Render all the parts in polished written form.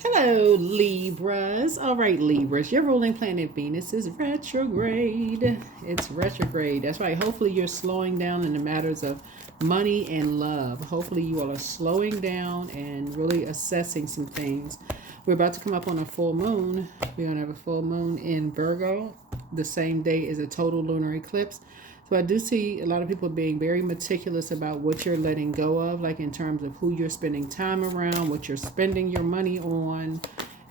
Hello, Libras. All right, Libras, your ruling planet Venus is retrograde. It's retrograde. That's right. Hopefully, you're slowing down in the matters of money and love. Hopefully, you all are slowing down and really assessing some things. We're about to come up on a full moon. We're going to have a full moon in Virgo the same day as a total lunar eclipse. So I do see a lot of people being very meticulous about what you're letting go of, like in terms of who you're spending time around, what you're spending your money on,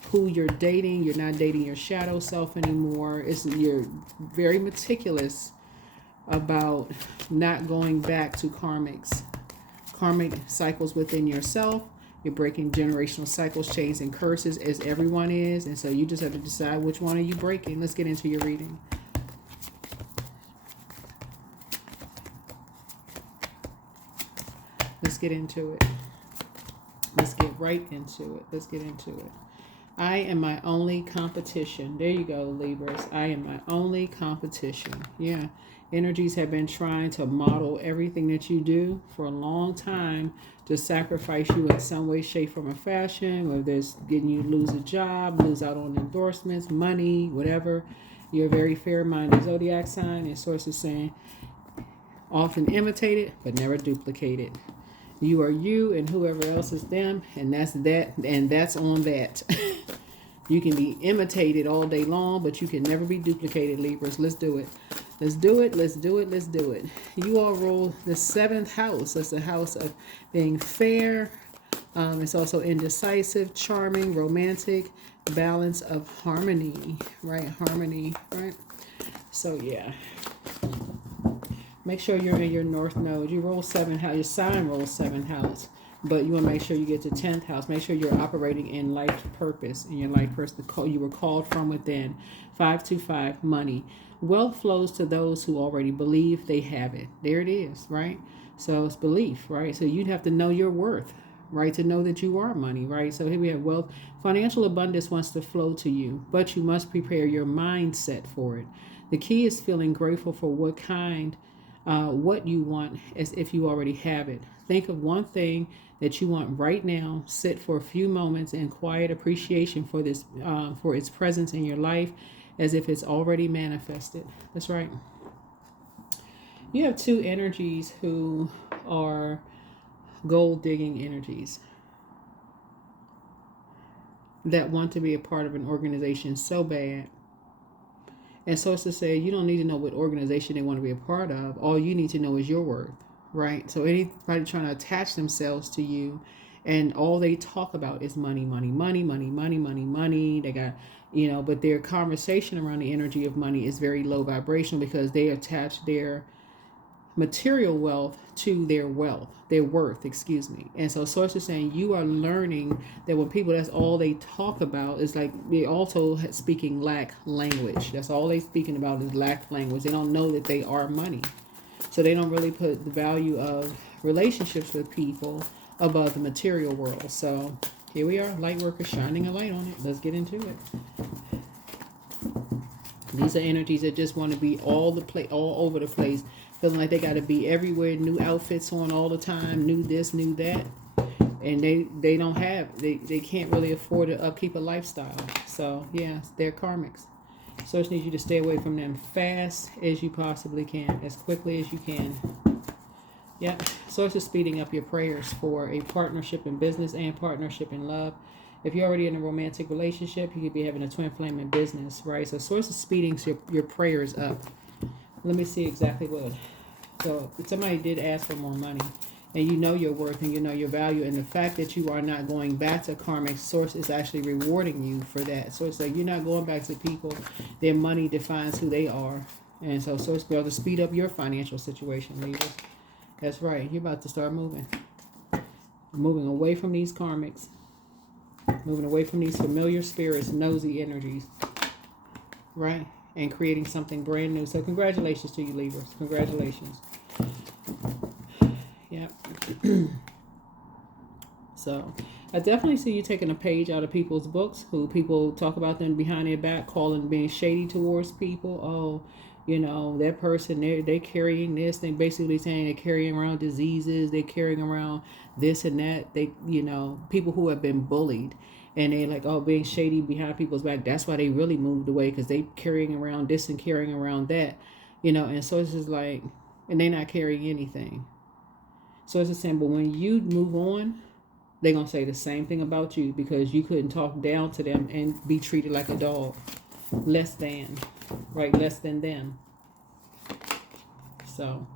who you're dating. You're not dating your shadow self anymore. You're very meticulous about not going back to karmic cycles within yourself. You're breaking generational cycles, chains, and curses, as everyone is. And so you just have to decide which one are you breaking. Let's get into your reading. Let's get into it. Let's get right into it. Let's get into it. I am my only competition. There you go, Libras. I am my only competition. Yeah. Energies have been trying to model everything that you do for a long time to sacrifice you in some way, shape, form, or fashion, whether it's getting you lose a job, lose out on endorsements, money, whatever. You're a very fair-minded Zodiac sign, and source is saying often imitated but never duplicated. You are you and whoever else is them, and that's that, and that's on that. You can be imitated all day long, but you can never be duplicated, Libras. Let's do it. Let's do it. Let's do it. Let's do it. You all rule the seventh house. That's the house of being fair. It's also indecisive, charming, romantic, balance of harmony, right? Harmony, right? So, yeah. Make sure you're in your north node. You roll 7th house. Your sign rolls 7th house. But you want to make sure you get to 10th house. Make sure you're operating in life purpose. In your life purpose, you were called from within. 525, money. Wealth flows to those who already believe they have it. There it is, right? So it's belief, right? So you'd have to know your worth, right? To know that you are money, right? So here we have wealth. Financial abundance wants to flow to you, but you must prepare your mindset for it. The key is feeling grateful for what you want as if you already have it. Think of one thing that you want right now. Sit for a few moments in quiet appreciation for this, for its presence in your life, as if it's already manifested. That's right. You have two energies who are gold digging energies that want to be a part of an organization so bad. And so it's to say, you don't need to know what organization they want to be a part of. All you need to know is your worth, right? So anybody trying to attach themselves to you and all they talk about is money, money, money, money, money, money, money. They got, but their conversation around the energy of money is very low vibrational because they attach their material wealth to their worth, excuse me. And so source is saying you are learning that when people, that's all they talk about is like they also speaking lack language. That's all they speaking about is lack language. They don't know that they are money. So they don't really put the value of relationships with people above the material world. So here we are, light workers shining a light on it. Let's get into it. These are energies that just want to be all over the place, feeling like they got to be everywhere, new outfits on all the time, new this, new that, and they can't really afford to upkeep a lifestyle. So yeah, they're karmics. So I just need you to stay away from them fast as you possibly can, as quickly as you can. Yep. Source is speeding up your prayers for a partnership in business and partnership in love. If you're already in a romantic relationship, you could be having a twin flame in business, right? So source is speeding your prayers up. Let me see exactly what. So somebody did ask for more money, and you know your worth and you know your value, and the fact that you are not going back to karmic, source is actually rewarding you for that. So it's like you're not going back to people. Their money defines who they are, and so source be able to speed up your financial situation, Libra. That's right. You're about to start moving away from these karmics. Moving away from these familiar spirits, nosy energies, right? And creating something brand new. So congratulations to you, Libras. Congratulations. Yep. So I definitely see you taking a page out of people's books, who people talk about them behind their back, calling being shady towards people. Oh, You know, that person, they carrying this. They basically saying they're carrying around diseases. They're carrying around this and that. They, you know, people who have been bullied. And they like, oh, being shady behind people's back. That's why they really moved away, because they carrying around this and carrying around that. You know, and so it's just like, and they not carrying anything. So it's the same. But when you move on, they're going to say the same thing about you, because you couldn't talk down to them and be treated like a dog. Less than, right? Less than them. So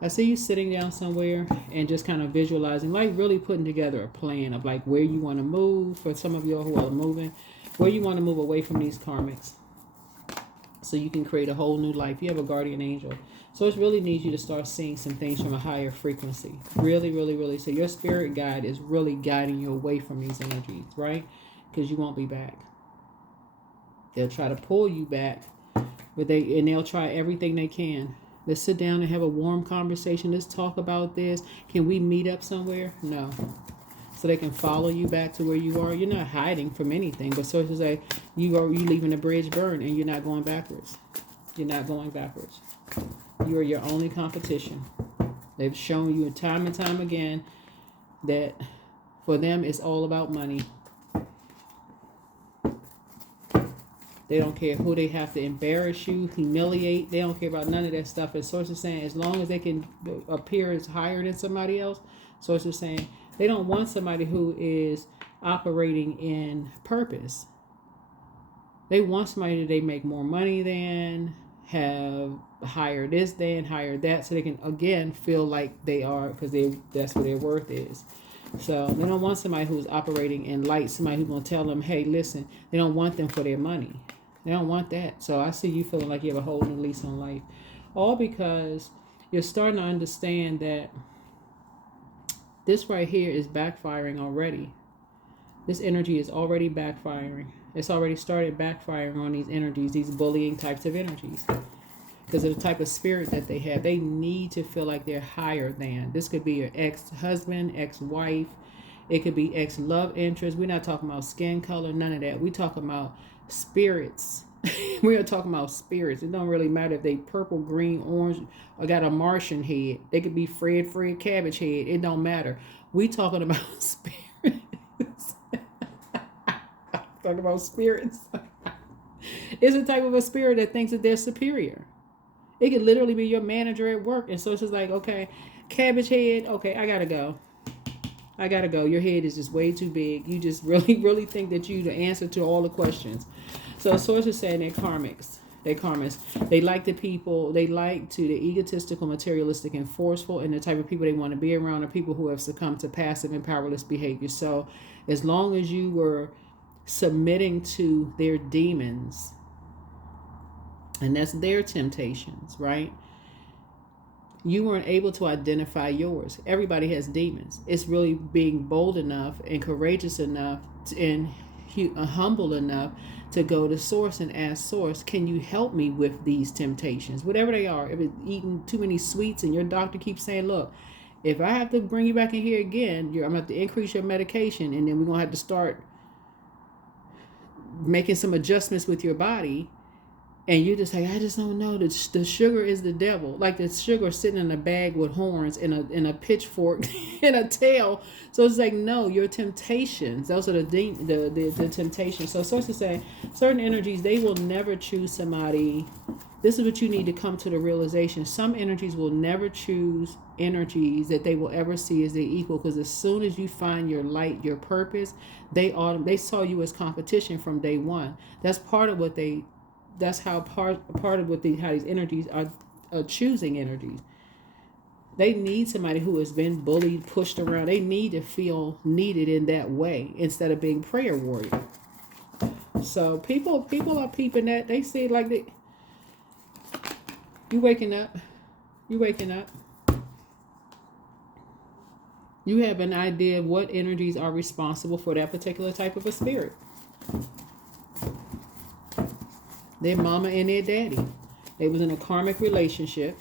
I see you sitting down somewhere and just kind of visualizing, like really putting together a plan of like where you want to move. For some of y'all who are moving, where you want to move away from these karmics, so you can create a whole new life. You have a guardian angel. So it really needs you to start seeing some things from a higher frequency. Really, really, really. So your spirit guide is really guiding you away from these energies, right? Because you won't be back. They'll try to pull you back, but they'll try everything they can. Let's sit down and have a warm conversation. Let's talk about this. Can we meet up somewhere? No. So they can follow you back to where you are. You're not hiding from anything, but so to say, you leaving the bridge burn and you're not going backwards. You're not going backwards. You are your only competition. They've shown you time and time again that for them it's all about money. They don't care who they have to embarrass you, humiliate. They don't care about none of that stuff. And Source is saying, as long as they can appear as higher than somebody else, Source is saying, they don't want somebody who is operating in purpose. They want somebody that they make more money than, have higher this than, higher that, so they can, again, feel like they are, because that's what their worth is. So they don't want somebody who's operating in light, somebody who's going to tell them, hey, listen, they don't want them for their money. They don't want that. So I see you feeling like you have a whole new lease on life. All because you're starting to understand that this right here is backfiring already. This energy is already backfiring. It's already started backfiring on these energies, these bullying types of energies. Because of the type of spirit that they have. They need to feel like they're higher than. This could be your ex-husband, ex-wife. It could be ex-love interest. We're not talking about skin color, none of that. We're talking about spirits. We are talking about spirits. It don't really matter if they purple, green, orange, or got a Martian head. They could be Fred Cabbage head. It don't matter. We talking about spirits. Talking about spirits. It's a type of a spirit that thinks that they're superior. It could literally be your manager at work. And so it's just like, okay, cabbage head. Okay, I got to go. Your head is just way too big. You just really, really think that you're the answer to all the questions. So Source is saying they're karmics. They like the people. They like the egotistical, materialistic, and forceful. And the type of people they want to be around are people who have succumbed to passive and powerless behavior. So as long as you were submitting to their demons, and that's their temptations, right? You weren't able to identify yours. Everybody has demons. It's really being bold enough and courageous enough and humble enough to go to Source and ask Source, can you help me with these temptations? Whatever they are. If it's eating too many sweets and your doctor keeps saying, look, if I have to bring you back in here again, I'm going to have to increase your medication, and then we're going to have to start making some adjustments with your body. And you just say, I just don't know. The sugar is the devil. Like the sugar sitting in a bag with horns and a pitchfork and a tail. So it's like, no, your temptations. Those are the temptations. So Source is saying, certain energies, they will never choose somebody. This is what you need to come to the realization. Some energies will never choose energies that they will ever see as their equal. Because as soon as you find your light, your purpose, they saw you as competition from day one. That's part of what That's how part of what how these energies are choosing energies. They need somebody who has been bullied, pushed around. They need to feel needed in that way instead of being prayer warrior. So people are peeping that. They see like you waking up. You have an idea of what energies are responsible for that particular type of a spirit. Their mama and their daddy. They was in a karmic relationship.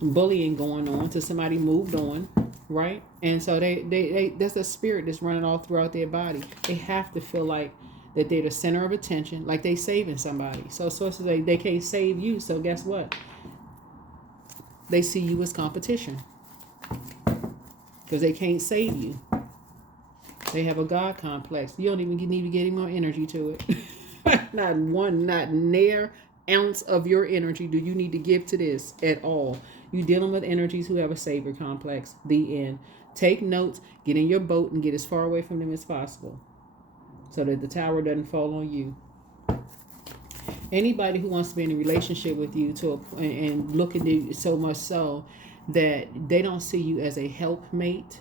Bullying going on till somebody moved on, right? And so they that's a spirit that's running all throughout their body. They have to feel like that they're the center of attention, like they saving somebody. So sources, they can't save you. So guess what? They see you as competition because they can't save you. They have a God complex. You don't even need to get any more energy to it. Not near ounce of your energy do you need to give to this at all. You dealing with energies who have a savior complex. The end. Take notes, get in your boat, and get as far away from them as possible so that the tower doesn't fall on you. Anybody who wants to be in a relationship with you and look at you so much so that they don't see you as a helpmate.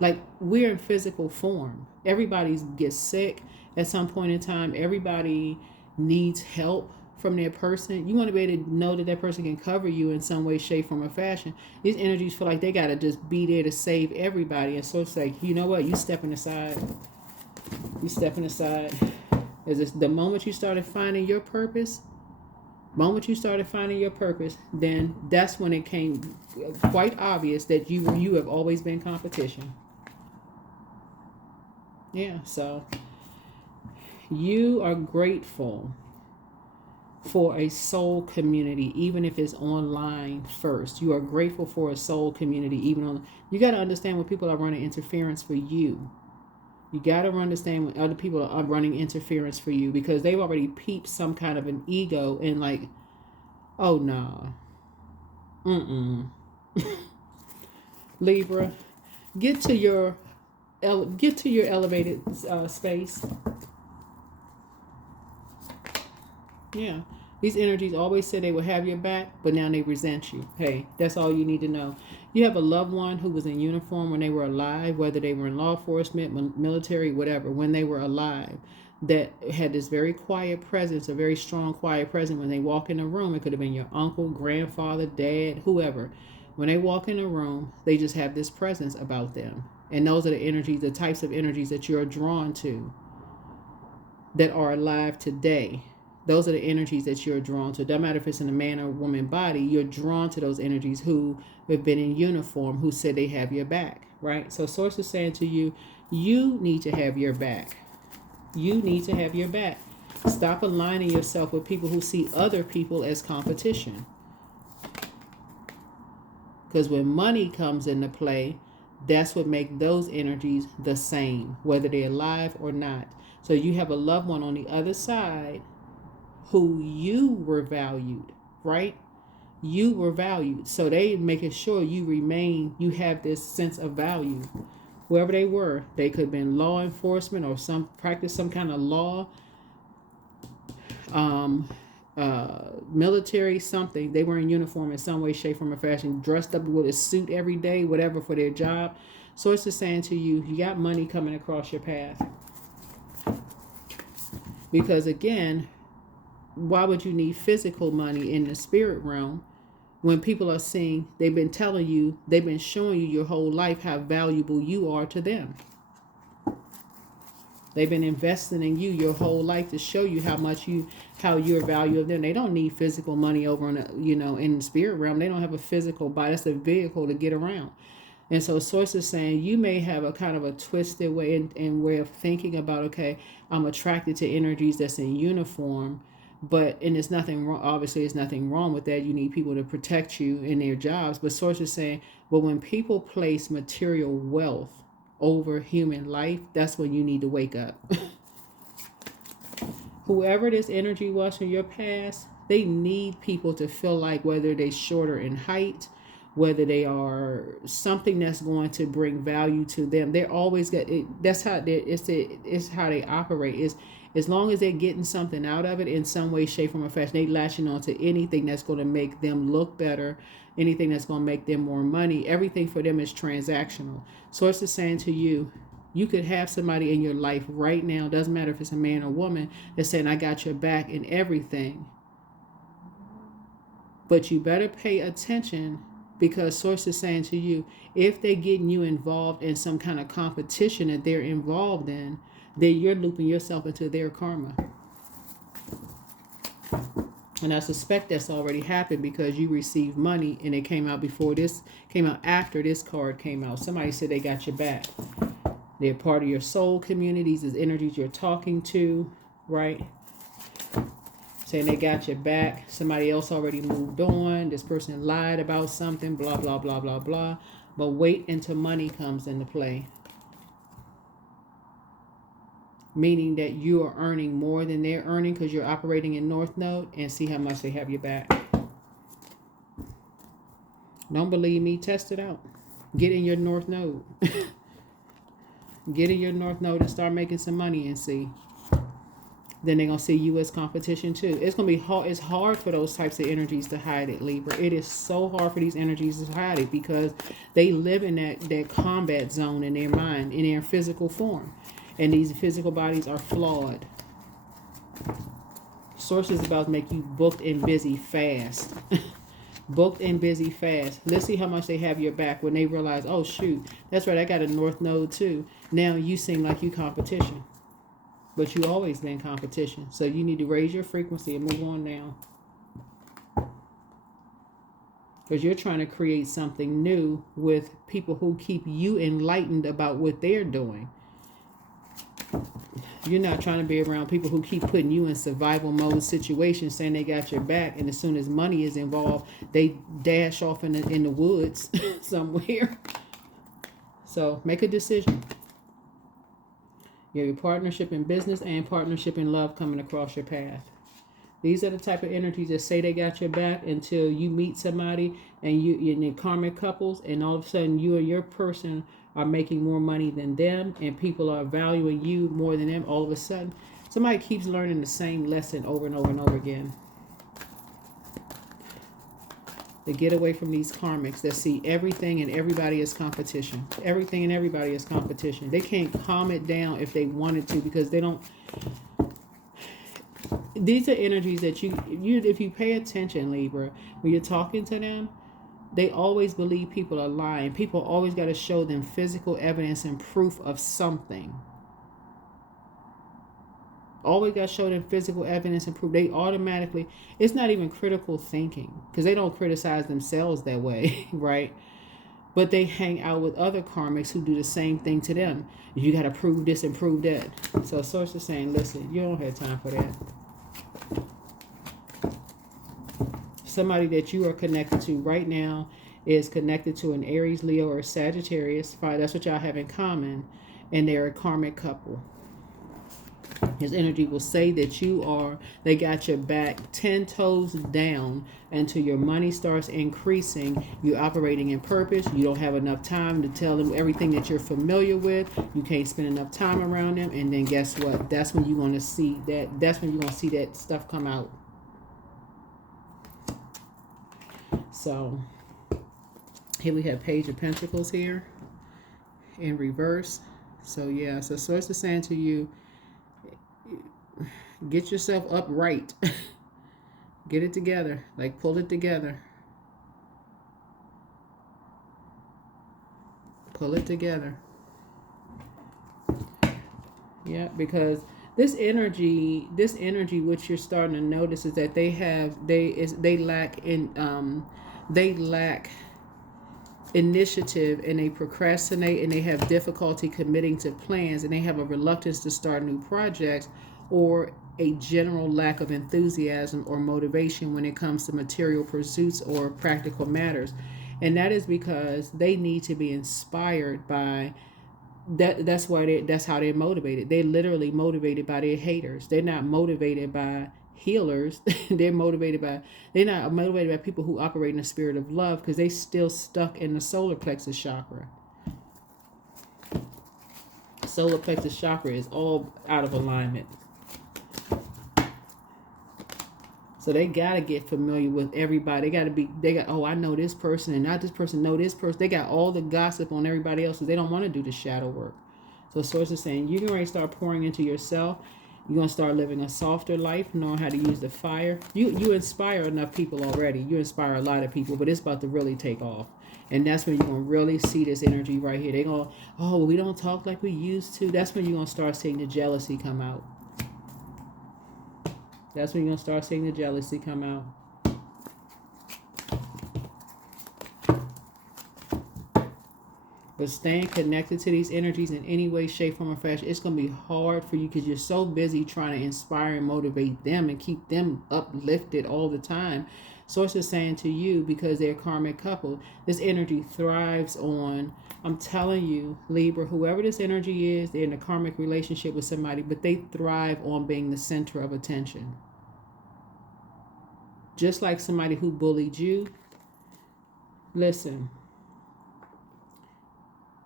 Like, we're in physical form. Everybody gets sick at some point in time. Everybody needs help from their person. You want to be able to know that that person can cover you in some way, shape, form, or fashion. These energies feel like they got to just be there to save everybody. And so it's like, you know what? You stepping aside. You stepping aside. The moment you started finding your purpose, then that's when it came quite obvious that you have always been competition. Yeah, so you are grateful for a soul community, even if it's online first. You are grateful for a soul community, even on. You got to understand when people are running interference for you. You got to understand when other people are running interference for you because they've already peeped some kind of an ego and like, oh no, Libra, get to your elevated space. Yeah. These energies always said they would have your back, but now they resent you. Hey, that's all you need to know. You have a loved one who was in uniform when they were alive, whether they were in law enforcement, military, whatever, when they were alive, that had this very quiet presence, a very strong, quiet presence. When they walk in a room, it could have been your uncle, grandfather, dad, whoever. When they walk in a room, they just have this presence about them. And those are the energies, the types of energies that you're drawn to that are alive today. Those are the energies that you're drawn to. Doesn't matter if it's in a man or woman body, you're drawn to those energies who have been in uniform, who said they have your back, right? So Source is saying to you, you need to have your back. You need to have your back. Stop aligning yourself with people who see other people as competition. Because when money comes into play, that's what makes those energies the same, whether they're alive or not. So you have a loved one on the other side who you were valued, right? You were valued. So they making sure you have this sense of value. Whoever they were, they could have been law enforcement or practice some kind of law, military, something. They were in uniform in some way, shape, form, or fashion, dressed up with a suit every day, whatever, for their job. So it's just saying to you, you got money coming across your path. Because again, why would you need physical money in the spirit realm when people are seeing, they've been telling you, they've been showing you your whole life how valuable you are to them. They've been investing in you your whole life to show you how you're valuable of them. They don't need physical money over in in the spirit realm. They don't have a physical body. That's a vehicle to get around. And so Source is saying you may have a kind of a twisted way and way of thinking about, okay, I'm attracted to energies that's in uniform. And there's nothing wrong. Obviously, there's nothing wrong with that. You need people to protect you in their jobs. But Source is saying, well, when people place material wealth over human life, that's when you need to wake up. Whoever this energy was from your past, they need people to feel like whether they're shorter in height, whether they are something that's going to bring value to them. They're always got it. That's how it's how they operate. Is as long as they're getting something out of it in some way, shape, form, or fashion, they latching on to anything that's going to make them look better, anything that's going to make them more money. Everything for them is transactional. Source is saying to you, you could have somebody in your life right now, doesn't matter if it's a man or woman, that's saying, I got your back in everything. But you better pay attention, because Source is saying to you, if they're getting you involved in some kind of competition that they're involved in, then you're looping yourself into their karma. And I suspect that's already happened because you received money and it came out after this card came out. Somebody said they got your back. They're part of your soul communities, as energies you're talking to. right? Saying they got your back. Somebody else already moved on. This person lied about something, blah, blah, blah, blah, blah. But wait until money comes into play. Meaning that you are earning more than they're earning because you're operating in North Node, and see how much they have your back. Don't believe me? Test it out. Get in your North Node. Get in your North Node and start making some money and see. Then they're going to see you as competition too. It's going to be hard. It's hard for those types of energies to hide it, Libra. It is so hard for these energies to hide it because they live in that combat zone in their mind, in their physical form. And these physical bodies are flawed. Source is about to make you booked and busy fast. Booked and busy fast. Let's see how much they have your back when they realize, oh shoot, that's right, I got a North Node too. Now you seem like you competition. But you always been competition. So you need to raise your frequency and move on now. Because you're trying to create something new with people who keep you enlightened about what they're doing. You're not trying to be around people who keep putting you in survival mode situations, saying they got your back, and as soon as money is involved, they dash off in the woods somewhere. So make a decision. You have your partnership in business and partnership in love coming across your path. These are the type of energies that say they got your back until you meet somebody and you're in karmic couples, and all of a sudden you and your person are making more money than them, and people are valuing you more than them. All of a sudden, somebody keeps learning the same lesson over and over and over again. To get away from these karmics that see everything and everybody as competition. Everything and everybody is competition. They can't calm it down if they wanted to because they don't. These are energies that you if you pay attention, Libra, when you're talking to them, they always believe people are lying. People always got to show them physical evidence and proof of something. Always got to show them physical evidence and proof. They automatically, it's not even critical thinking because they don't criticize themselves that way, right? But they hang out with other karmics who do the same thing to them. You got to prove this and prove that. So Source is saying, listen, you don't have time for that. Somebody that you are connected to right now is connected to an Aries, Leo, or Sagittarius. Fine, that's what y'all have in common. And they're a karmic couple. His energy will say that they got your back 10 toes down until your money starts increasing. You're operating in purpose. You don't have enough time to tell them everything that you're familiar with. You can't spend enough time around them. And then guess what? That's when you're going to see that. That's when you're going to see that stuff come out. So here we have Page of Pentacles here in reverse. So yeah, so Source is saying to you, get yourself upright. Get it together. Like pull it together. Pull it together. Yeah, because this energy, which you're starting to notice, is that they lack initiative, and they procrastinate, and they have difficulty committing to plans, and they have a reluctance to start new projects, or a general lack of enthusiasm or motivation when it comes to material pursuits or practical matters. And that is because they need to be inspired by that. That's how they're motivated. They're literally motivated by their haters. They're not motivated by healers. They're not motivated by people who operate in the spirit of love, because they still stuck in the solar plexus chakra. Solar plexus chakra is all out of alignment. So they got to get familiar with everybody. I know this person, and not this person know this person. They got all the gossip on everybody else, so they don't want to do the shadow work. So Source is saying, you're going to start pouring into yourself. You're going to start living a softer life, knowing how to use the fire. You inspire enough people already. You inspire a lot of people, but it's about to really take off. And that's when you're going to really see this energy right here. They're going, oh, we don't talk like we used to. That's when you're going to start seeing the jealousy come out. That's when you're going to start seeing the jealousy come out. But staying connected to these energies in any way, shape, form, or fashion, it's going to be hard for you because you're so busy trying to inspire and motivate them and keep them uplifted all the time. Source is saying to you, because they're a karmic couple, this energy thrives on, I'm telling you, Libra, whoever this energy is, they're in a karmic relationship with somebody, but they thrive on being the center of attention. Just like somebody who bullied you. Listen,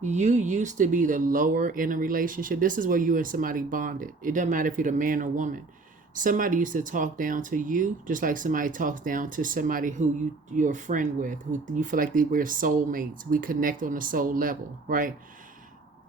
you used to be the lower in a relationship. This is where you and somebody bonded. It doesn't matter if you're a man or woman. Somebody used to talk down to you, just like somebody talks down to somebody who you're a friend with, who you feel like we're soulmates. We connect on the soul level, right?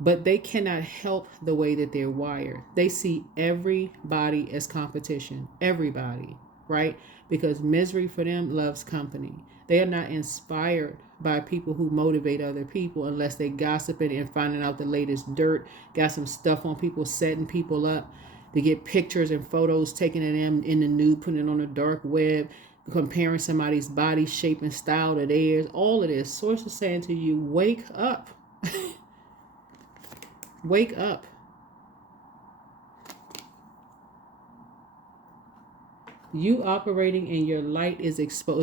But they cannot help the way that they're wired. They see everybody as competition. Everybody, right? Because misery for them loves company. They are not inspired by people who motivate other people unless they gossiping and finding out the latest dirt, got some stuff on people, setting people up to get pictures and photos taken of them in the nude, putting it on the dark web, comparing somebody's body shape and style to theirs. All of this. Source is saying to you, wake up. Wake up. You operating in your light is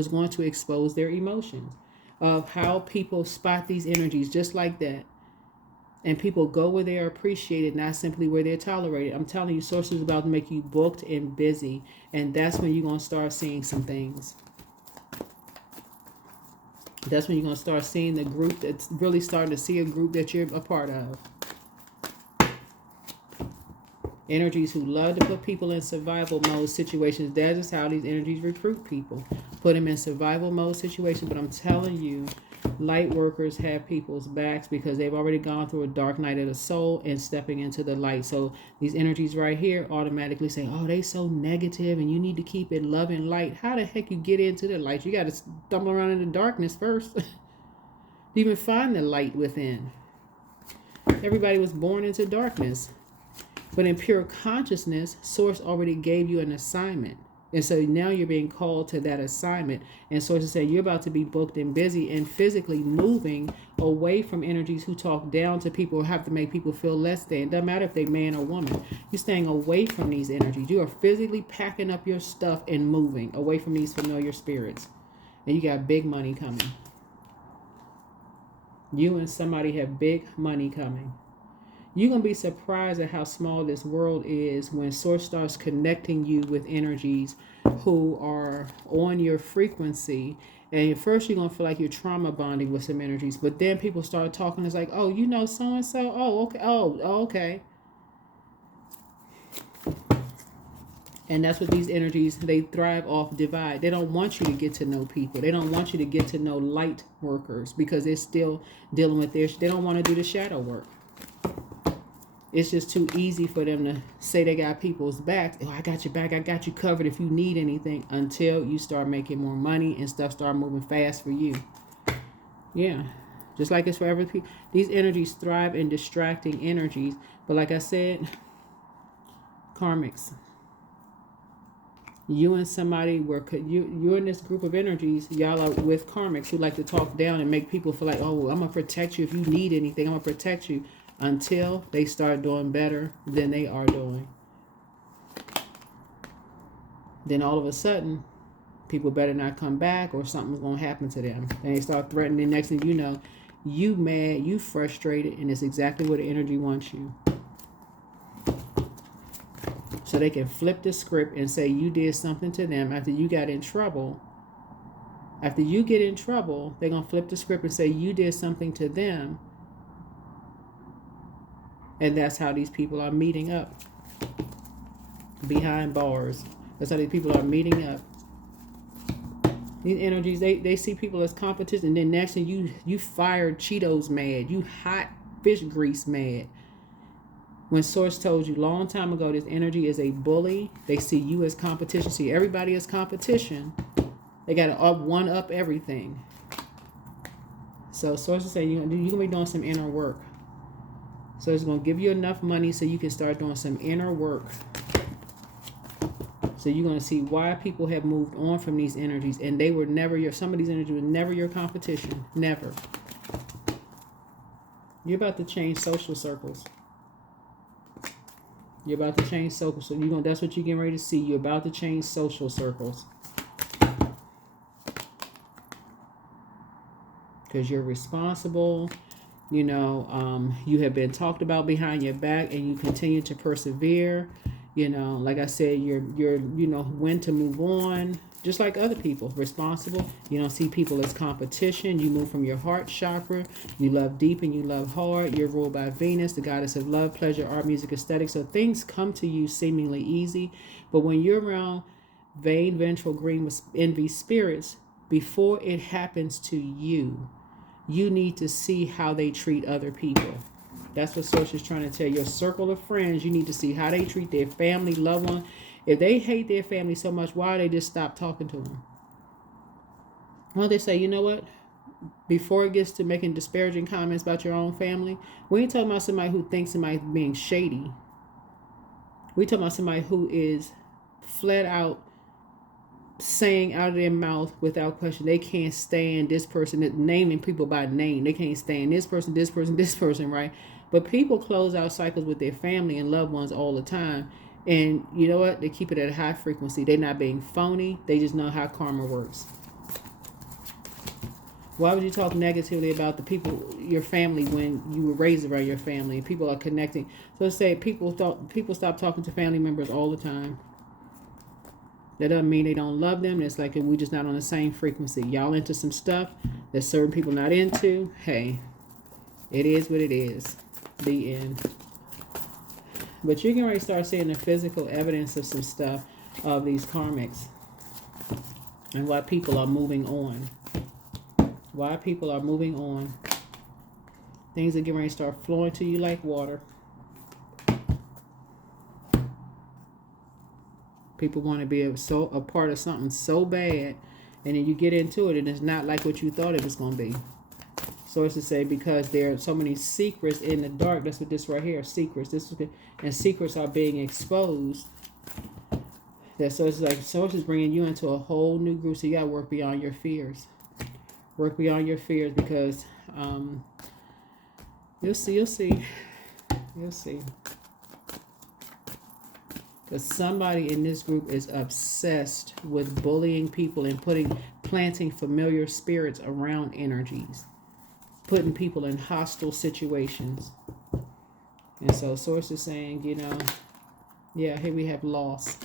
going to expose their emotions of how people spot these energies just like that. And people go where they're appreciated, not simply where they're tolerated. I'm telling you, Source is about to make you booked and busy. And that's when you're going to start seeing some things. That's when you're going to start seeing the group that's really starting to see a group that you're a part of. Energies who love to put people in survival mode situations. That is how these energies recruit people. Put them in survival mode situations. But I'm telling you, light workers have people's backs because they've already gone through a dark night of the soul and stepping into the light. So these energies right here automatically say, oh, they so negative and you need to keep it love and light. How the heck you get into the light? You got to stumble around in the darkness first. You even find the light within. Everybody was born into darkness. But in pure consciousness, Source already gave you an assignment. And so now you're being called to that assignment. And Source is saying you're about to be booked and busy and physically moving away from energies who talk down to people or have to make people feel less than. Doesn't matter if they're man or woman. You're staying away from these energies. You are physically packing up your stuff and moving away from these familiar spirits. And you got big money coming. You and somebody have big money coming. You're going to be surprised at how small this world is when Source starts connecting you with energies who are on your frequency. And at first you're going to feel like you're trauma bonding with some energies. But then people start talking. It's like, oh, you know so-and-so? Oh, okay. Oh, okay. And that's what these energies, they thrive off divide. They don't want you to get to know people. They don't want you to get to know light workers because they're still dealing with they don't want to do the shadow work. It's just too easy for them to say they got people's backs. Oh, I got your back. I got you covered if you need anything, until you start making more money and stuff start moving fast for you. Yeah. Just like it's for every people. These energies thrive in distracting energies. But like I said, karmics. You and somebody you're in this group of energies. Y'all are with karmics who like to talk down and make people feel like, oh, well, I'm going to protect you if you need anything. I'm going to protect you. Until they start doing better than they are doing. Then all of a sudden, people better not come back or something's going to happen to them. And they start threatening. Next thing you know, you mad, you frustrated, and it's exactly where the energy wants you. So they can flip the script and say you did something to them after you got in trouble. After you get in trouble, they're going to flip the script and say you did something to them. And that's how these people are meeting up. Behind bars. That's how these people are meeting up. These energies, they see people as competition. And then next thing you fired Cheetos mad. You hot fish grease mad. When Source told you long time ago this energy is a bully. They see you as competition. See everybody as competition. They got to one-up everything. So Source is saying you're going to be doing some inner work. So it's going to give you enough money so you can start doing some inner work. So you're going to see why people have moved on from these energies. And they were never some of these energies were never your competition. Never. You're about to change social circles. You're about to change social. So that's what you're getting ready to see. You're about to change social circles. Because you're responsible. You have been talked about behind your back, and you continue to persevere. Like I said, you're when to move on. Just like other people, responsible. You don't see people as competition. You move from your heart chakra. You love deep and you love hard. You're ruled by Venus, the goddess of love, pleasure, art, music, aesthetics. So things come to you seemingly easy. But when you're around vain, vengeful, green with envy spirits, before it happens to you, you need to see how they treat other people. That's what Source is trying to tell your circle of friends. You need to see how they treat their family, loved one. If they hate their family so much, why they just stop talking to them? Well, they say, you know what? Before it gets to making disparaging comments about your own family, we ain't talking about somebody who thinks somebody's being shady. We talking about somebody who is flat out saying out of their mouth without question, they can't stand this person, naming people by name. They can't stand this person, this person, this person, right? But people close out cycles with their family and loved ones all the time. And you know what? They keep it at a high frequency. They're not being phony. They just know how karma works. Why would you talk negatively about the people, your family, when you were raised around your family? People are connecting. So let's say people stop talking to family members all the time. That doesn't mean they don't love them. It's like we're just not on the same frequency. Y'all into some stuff that certain people not into. Hey, it is what it is. The end. But you can already start seeing the physical evidence of some stuff of these karmics and why people are moving on. Why people are moving on. Things are getting ready to start flowing to you like water. People want to be a part of something so bad, and then you get into it and it's not like what you thought it was going to be. Sources say because there are so many secrets in the dark. That's what this right here, secrets. And secrets are being exposed. That sources bringing you into a whole new group. So you got to work beyond your fears. Work beyond your fears because you'll see. Because somebody in this group is obsessed with bullying people and planting familiar spirits around energies. Putting people in hostile situations. And so Source is saying, here we have loss.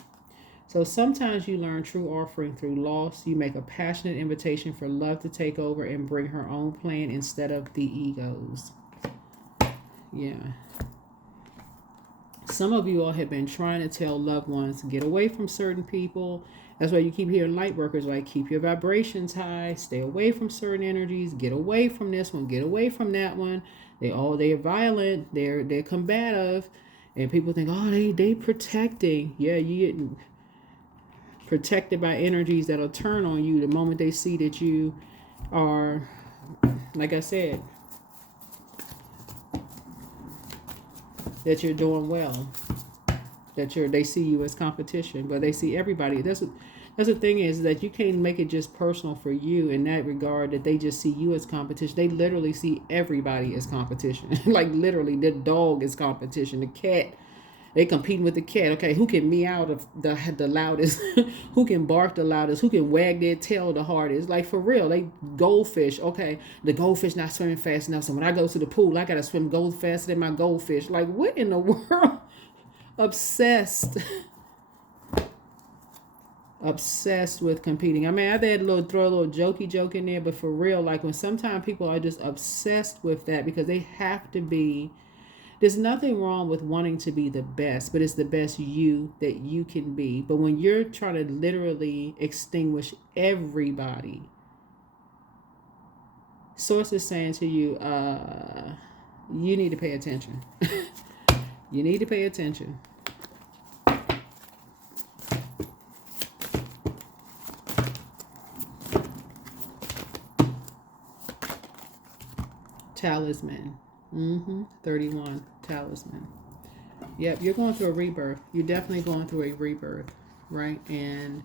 So sometimes you learn true offering through loss. You make a passionate invitation for love to take over and bring her own plan instead of the egos. Yeah. Some of you all have been trying to tell loved ones, get away from certain people. That's why you keep hearing light workers like, keep your vibrations high, stay away from certain energies, get away from this one, get away from that one. They're violent, they're combative, and people think, oh, they protecting. Yeah, you getting protected by energies that'll turn on you the moment they see that you are, like I said, that you're doing well, that they see you as competition, but they see everybody. That's the thing is that you can't make it just personal for you in that regard, that they just see you as competition. They literally see everybody as competition. Like literally, the dog is competition, the cat. They competing with the cat. Okay, who can meow the loudest? Who can bark the loudest? Who can wag their tail the hardest? Like for real, they goldfish. Okay, the goldfish not swimming fast enough. So when I go to the pool, I gotta swim faster than my goldfish. Like what in the world? Obsessed with competing. I mean, I had throw a little jokey joke in there, but for real, like when sometimes people are just obsessed with that because they have to be. There's nothing wrong with wanting to be the best, but it's the best you that you can be. But when you're trying to literally extinguish everybody, Source is saying to you, you need to pay attention. You need to pay attention. Talisman. 31. Talisman. Yep, you're going through a rebirth. You're definitely going through a rebirth, right? And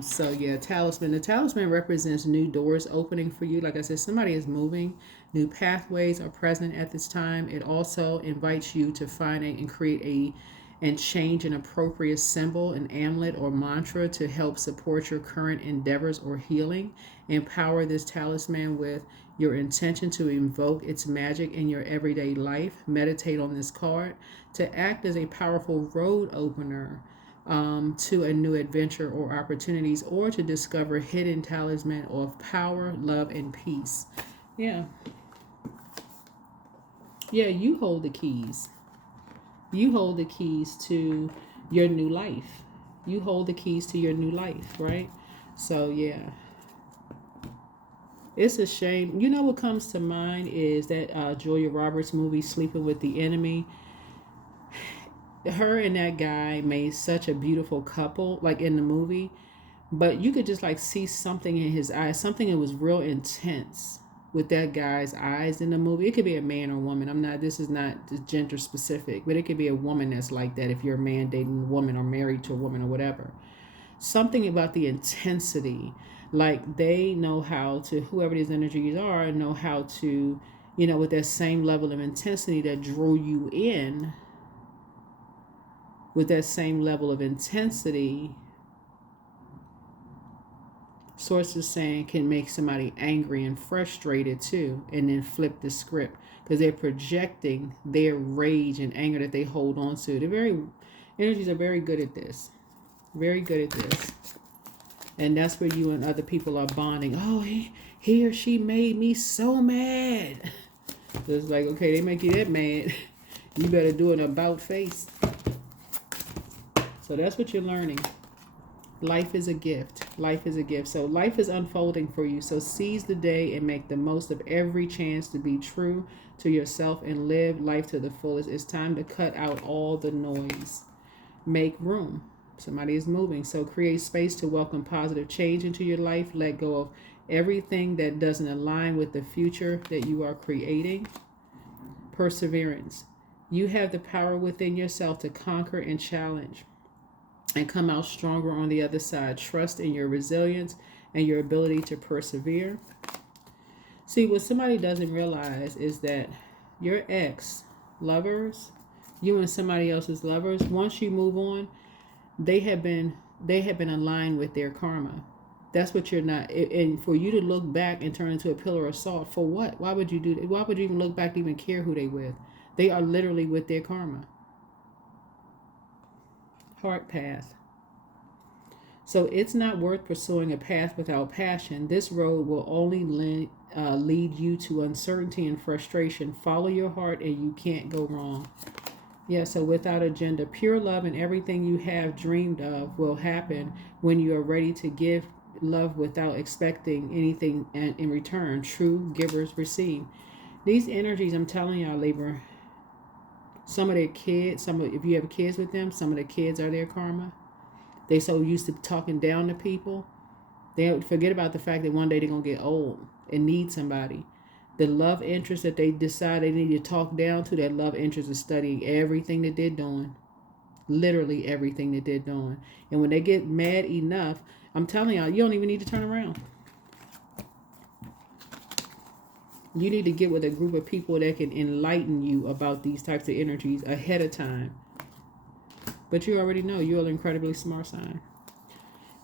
So yeah, talisman. The talisman represents new doors opening for you. Like I said, somebody is moving. New pathways are present at this time. It also invites you to find and create and change an appropriate symbol, an amulet or mantra to help support your current endeavors or healing. Empower this talisman with your intention to invoke its magic in your everyday life. Meditate on this card to act as a powerful road opener to a new adventure or opportunities, or to discover hidden talisman of power, love, and peace. Yeah. Yeah, you hold the keys. You hold the keys to your new life. You hold the keys to your new life, right? So, yeah. It's a shame. You know what comes to mind is that Julia Roberts movie, Sleeping with the Enemy. Her and that guy made such a beautiful couple, like in the movie, but you could just like see something in his eyes, something that was real intense with that guy's eyes in the movie. It could be a man or woman. This is not gender specific, but it could be a woman that's like that if you're a man dating a woman or married to a woman or whatever. Something about the intensity, like they know how to, whoever these energies are, know how to, with that same level of intensity that drew you in, with that same level of intensity, sources saying can make somebody angry and frustrated too, and then flip the script because they're projecting their rage and anger that they hold on to. Energies are very good at this. Very good at this. And that's where you and other people are bonding. Oh, he or she made me so mad. It's like, okay, they make you that mad. You better do an about face. So that's what you're learning. Life is a gift. Life is a gift. So life is unfolding for you. So seize the day and make the most of every chance to be true to yourself and live life to the fullest. It's time to cut out all the noise. Make room. Somebody is moving. So create space to welcome positive change into your life. Let go of everything that doesn't align with the future that you are creating. Perseverance. You have the power within yourself to conquer and challenge and come out stronger on the other side. Trust in your resilience and your ability to persevere. See, what somebody doesn't realize is that your ex-lovers, you and somebody else's lovers, once you move on, they have been aligned with their karma. That's what you're not. And for you to look back and turn into a pillar of salt, for what? Why would you do that? Why would you even look back to even care who they with? They are literally with their karma. Heart path. So it's not worth pursuing a path without passion. This road will only lead you to uncertainty and frustration. Follow your heart and you can't go wrong. Yeah, so without agenda, pure love and everything you have dreamed of will happen when you are ready to give love without expecting anything in return. True givers receive. These energies, I'm telling y'all, Libra, some of their kids, if you have kids with them, some of the kids are their karma. They so used to talking down to people. They forget about the fact that one day they're going to get old and need somebody. The love interest that they decide they need to talk down to, that love interest is studying everything that they're doing. Literally everything that they're doing. And when they get mad enough, I'm telling y'all, you don't even need to turn around. You need to get with a group of people that can enlighten you about these types of energies ahead of time. But you already know you're an incredibly smart sign.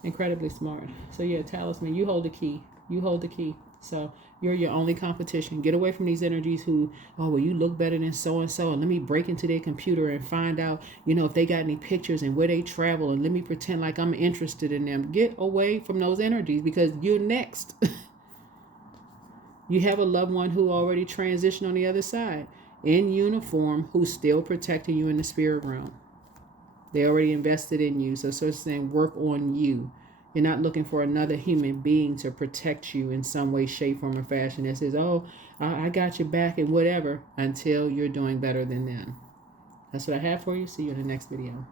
Incredibly smart. So yeah, talisman, you hold the key. You hold the key. So you're your only competition. Get away from these energies who, oh, well, you look better than so-and-so. And let me break into their computer and find out, if they got any pictures and where they travel. And let me pretend like I'm interested in them. Get away from those energies because you're next. You have a loved one who already transitioned on the other side in uniform who's still protecting you in the spirit realm. They already invested in you. So it's saying work on you. You're not looking for another human being to protect you in some way, shape, form, or fashion that says, oh, I got your back and whatever, until you're doing better than them. That's what I have for you. See you in the next video.